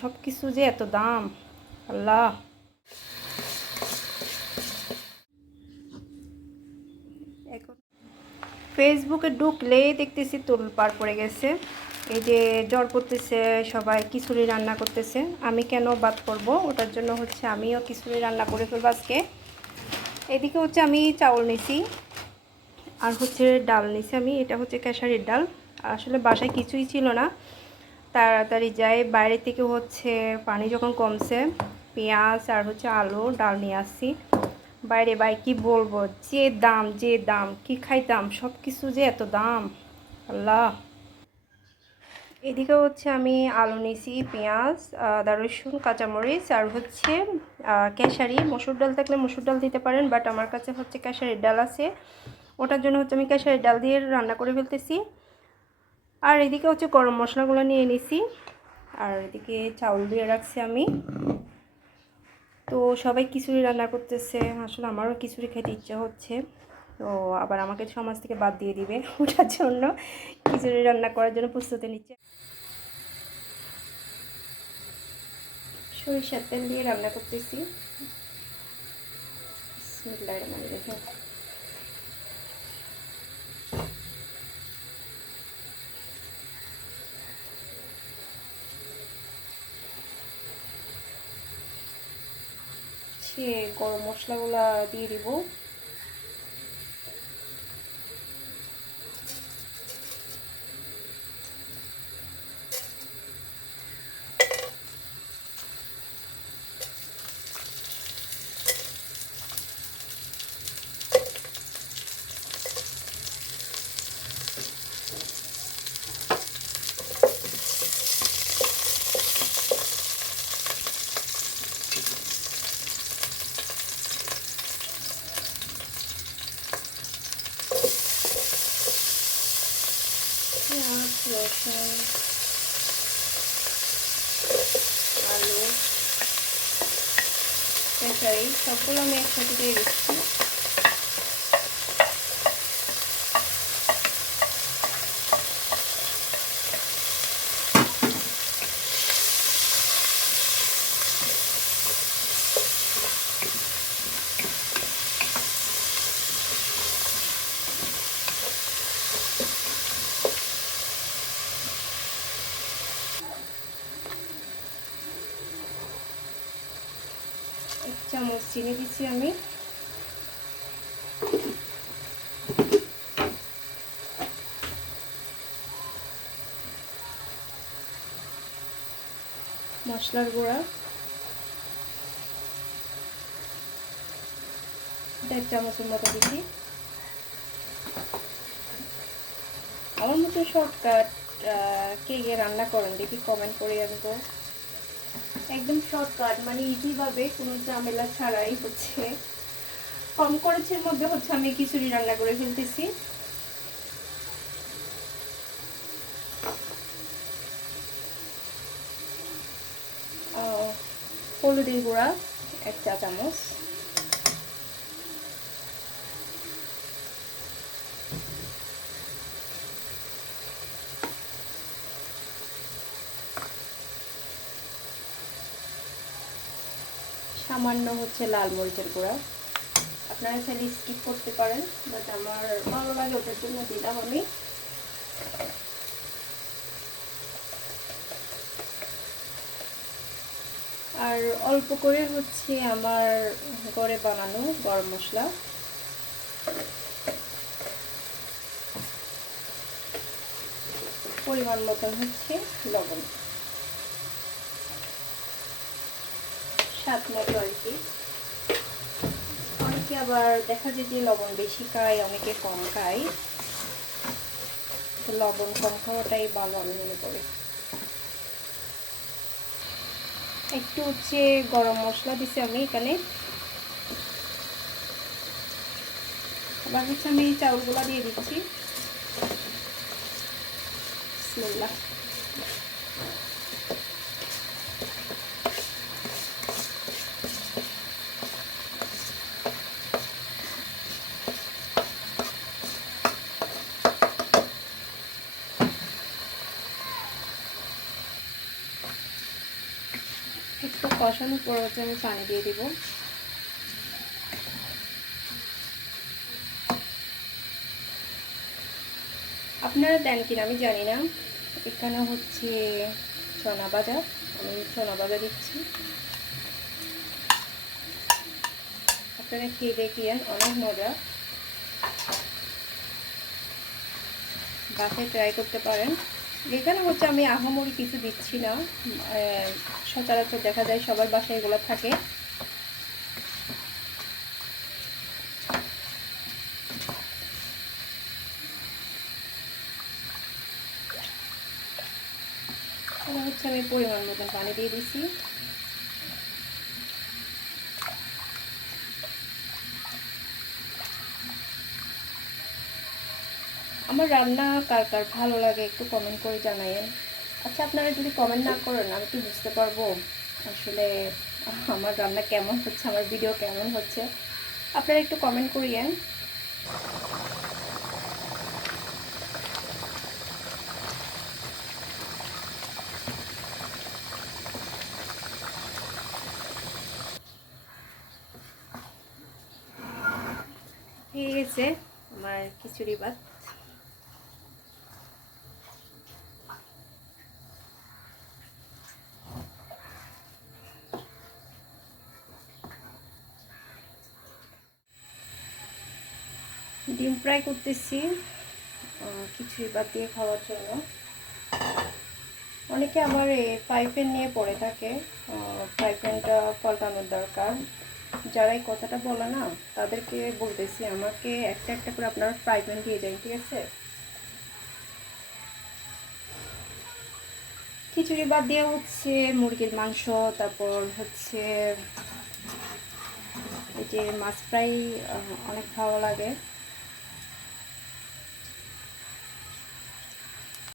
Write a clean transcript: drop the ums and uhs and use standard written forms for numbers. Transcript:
সব কিছু যে এত দাম, আল্লাহ। এখন ফেসবুকে ঢুকলেই দেখতেছি তোলপাড় পড়ে গেছে। এই যে জ্বর পড়তেছে, সবাই খিচুড়ি রান্না করতেছে। আমি কেন বাদ করব? ওটার জন্য হচ্ছে আমিও খিচুড়ি রান্না করে ফেলবো আজকে। এদিকে হচ্ছে আমি চাউল নিছি, আর হচ্ছে ডাল নিছি আমি। এটা হচ্ছে খেসারির ডাল। আসলে বাসায় কিছুই ছিল না, তাড়াতাড়ি যাই বাইরে থেকে হচ্ছে পানি যখন কমছে পেঁয়াজ আর হচ্ছে আলু ডাল নিয়ে আসছি। বাইরে ভাই কি বলবো, যে দাম কি খাইতাম, সব কিছু যে এত দাম, আল্লাহ। এদিকে হচ্ছে আমি আলু নিছি, পেঁয়াজ, আদা রসুন কাঁচামরিচ, আর হচ্ছে খেসারি। মসুর ডাল থাকলে মসুর ডাল দিতে পারেন, বাট আমার কাছে হচ্ছে খেসারির ডাল আছে। ওটার জন্য হচ্ছে আমি খেসারির ডাল দিয়ে রান্না করে ফেলতেছি। আর এদিকে হচ্ছে গরম মশলাগুলো নিয়ে নিছি, আর এদিকে চাউল দিয়ে রাখছি আমি। তো সবাই খিচুড়ি রান্না করতেছে, আসলে আমারও খিচুড়ি খেতে ইচ্ছা হচ্ছে। তো আবার আমাকে সমাজ থেকে বাদ দিয়ে দিবে, ওটার জন্য খিচুড়ি রান্না করার জন্য প্রস্তুতি নিচ্ছে। সরিষার তেল দিয়ে রান্না করতেছি। বিসমিল্লাহির রহমানির রহিম। সে গরম মশলাগুলো দিয়ে দিব। পেঁয়াজ, রসুন, আলু, খেসারি সবগুলো আমি একসাথে দিয়ে দিচ্ছি। এক চামচ চিনি দিচ্ছি আমি। মশলার গুঁড়া এটা 1 চামচের মতো দিচ্ছি। আমার মতো শর্টকাট কে কে রান্না করেন দেখি কমেন্ট করে জানবো। একদম শর্টকাট মানে ইজিভাবে, কোনো ঝামেলা ছাড়াই হচ্ছে কম খরচের মধ্যে হচ্ছে আমি খিচুড়ি রান্না করে ফেলতেছি। হলুদের গুঁড়া 1 চা চামচ, সামান্য হচ্ছে লাল মরিচের গুঁড়া। আপনারা চাইলে স্কিপ করতে পারেন, বাট আমার ভালো লাগে ওটার জন্য দিলাম আমি। আর অল্প করে হচ্ছে আমার ঘরে বানানো গরম মশলা, পরিমাণ মতন হচ্ছে লবণ, স্বাদ মতো আর কি। অনেকে আবার দেখা যায় যে লবণ বেশি খায়, অনেকে কম খায়, তো লবণ কম খাওয়াটাই ভালো আমি মনে করি। একটু হচ্ছে গরম মশলা দিছি আমি এখানে। আবার হচ্ছে আমি চাউলগুলো দিয়ে দিচ্ছি। বিসমিল্লাহ। একটু কষানোর পর হচ্ছে আমি পানি দিয়ে দিব। আপনারা দেন কিনা আমি জানি না। এখানে হচ্ছে চনা ভাজা, আমি চনা ভাজা দিচ্ছি। আপনারা খেয়ে দেখিয়েন, অনেক মজা, বাসায় ট্রাই করতে পারেন। এখানে হচ্ছে আমি আহামরি কিছু দিচ্ছি না, সচরাচর দেখা যায় সবার বাসায় এগুলো থাকে। হচ্ছে আমি পরিমাণ মতন পানি দিয়ে দিছি। আমার রান্না কার কার ভালো লাগে একটু কমেন্ট করে জানায়েন। আচ্ছা, আপনারা যদি কমেন্ট না করেন আমি কি বুঝতে পারবো আসলে আমার রান্না কেমন হচ্ছে, আমার ভিডিও কেমন হচ্ছে? আপনারা একটু কমেন্ট করিয়েন। হয়ে গেছে আমার খিচুড়ি ভাত। ডিম ফ্রাই করতেছি খিচুড়ি ভাত দিয়ে খাওয়ার জন্য। অনেকে আমার এই ফ্রাই প্যান নিয়ে পড়ে থাকে, ফ্রাই প্যানটা পাল্টানোর দরকার। যারা এই কথাটা বলে না তাদেরকে বলতেছি, আমাকে একটা একটা করে আপনারা ফ্রাই প্যান দিয়ে যান, ঠিক আছে? খিচুড়ি বাদ দিয়ে হচ্ছে মুরগির মাংস, তারপর হচ্ছে এই যে মাছ ফ্রাই অনেক ভালো লাগে।